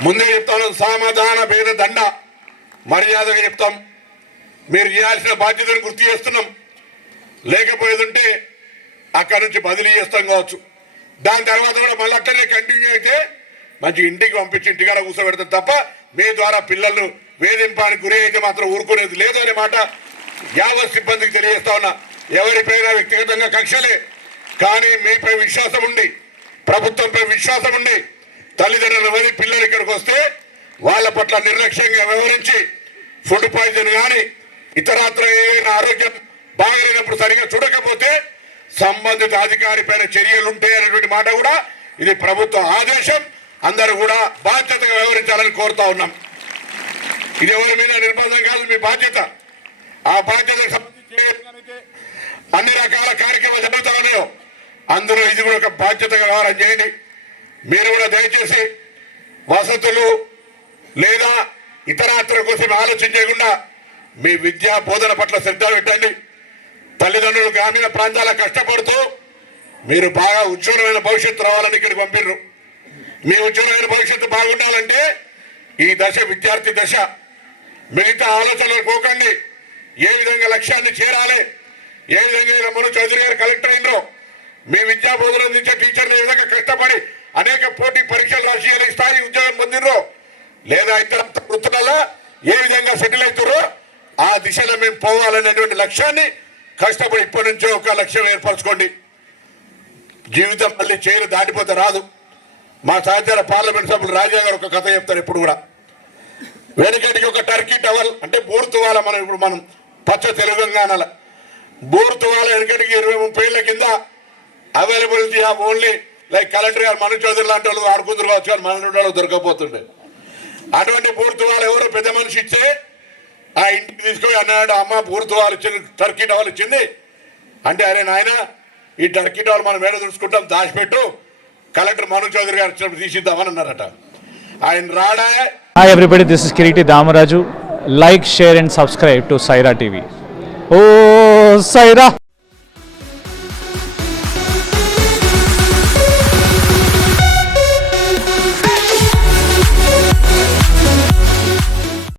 ముందే చెప్తాను సమాధాన భేద దండ మర్యాదగా చెప్తాం. మీరు చేయాల్సిన బాధ్యతను గుర్తు చేస్తున్నాం. లేకపోయేదంటే అక్కడ నుంచి బదిలీ చేస్తాం కావచ్చు. దాని తర్వాత కూడా మళ్ళీ అక్కడనే కంటిన్యూ అయితే మంచి ఇంటికి పంపించి ఇంటికాడ కూర్చోబెడతాం తప్ప మీ ద్వారా పిల్లలను వేధింపానికి గురి అయితే మాత్రం ఊరుకునేది లేదు అనే మాట యావత్ సిబ్బందికి తెలియజేస్తా ఉన్నా. ఎవరిపైనా వ్యక్తిగతంగా కక్షలే. కానీ మీపై విశ్వాసం ఉండి ప్రభుత్వంపై విశ్వాసం ఉండి తల్లిదండ్రులు వదిలి పిల్లలు ఇక్కడికి వస్తే వాళ్ళ పట్ల నిర్లక్ష్యంగా వ్యవహరించి ఫుడ్ పాయిజన్ కానీ ఇతరత్ర ఏదైనా ఆరోగ్యం బాగలేనప్పుడు సరిగా చూడకపోతే సంబంధిత అధికారి పైన చర్యలు ఉంటాయనేటువంటి మాట కూడా ఇది ప్రభుత్వ ఆదేశం. అందరూ కూడా బాధ్యతగా వ్యవహరించాలని కోరుతా ఉన్నాం. ఇది ఎవరి మీద నిర్బంధం కాదు మీ బాధ్యత. ఆ బాధ్యత అన్ని రకాల కార్యక్రమాలు జరుగుతా ఉన్నాయో అందులో ఇది కూడా ఒక బాధ్యతగా వ్యవహారం చేయండి. మీరు కూడా దయచేసి వసతులు లేదా ఇతరాత్ర కోసం ఆలోచన చేయకుండా మీ విద్యా బోధన పట్ల శ్రద్ధ పెట్టండి. తల్లిదండ్రులు గ్రామీణ ప్రాంతాల కష్టపడుతూ మీరు బాగా ఉజ్వలమైన భవిష్యత్తు రావాలని ఇక్కడికి పంపిర్రు. మీ ఉజ్వలమైన భవిష్యత్తు బాగుండాలంటే ఈ దశ విద్యార్థి దశ. మిగతా ఆలోచనలు పోకండి ఏ విధంగా లక్ష్యాన్ని చేరాలి? ఏ విధంగా ఇలా చౌదరి గారు కలెక్టర్ అయినరో? మీ విద్యా బోధన అందించే టీచర్లు ఏ విధంగా కష్టపడి అనేక పోటీ పరీక్షలు రాసి ఈ స్థాయి ఉద్యోగం పొందినరో లేదా ఇతర వృత్తులలో ఏ విధంగా సెటిల్ అవుతారో ఆ దిశలో మేము పోవాలనేటువంటి లక్ష్యాన్ని కష్టపడి ఇప్పటి నుంచే ఒక లక్ష్యం ఏర్పరచుకోండి. జీవితం మళ్ళీ చేయలు దాటిపోతే రాదు. మా సహచార పార్లమెంట్ సభ్యులు రాజా గారు ఒక కథ చెప్తారు ఇప్పుడు కూడా. వెనుకటికి ఒక టర్కీ టవల్ అంటే బోర్ తువాల మనం ఇప్పుడు మనం పచ్చ తెలంగాణలో. బోర్ తువాల వెనుకటికి ఇరవై ముప్పై ఏళ్ళ కింద availability of only like collector గారు మను చౌదరి లాంటి వాళ్ళు ఆడుకుందరు కావచ్చు కానీ మన వాళ్ళు దొరకపోతుండే అటువంటి బోరు ఎవరు ఎవరో పెద్ద మనిషి ఇస్తే ఆ ఇంటికి తీసుకొని అన్నాడు అమ్మ బోరు ఇచ్చింది టర్కీ టవల్ ఇచ్చింది. అంటే అరే నాయన ఈ టర్కీ టవల్ మనం మేడ చూసుకుంటాం దాచిపెట్టు. కలెక్టర్ మనోజ్ చౌదరి గారు వచ్చినప్పుడు తీసిద్దామని అన్నారట. ఆయన రాడా? Hi everybody this is Kireeti Damaraju like share and subscribe to Saira TV oh Saira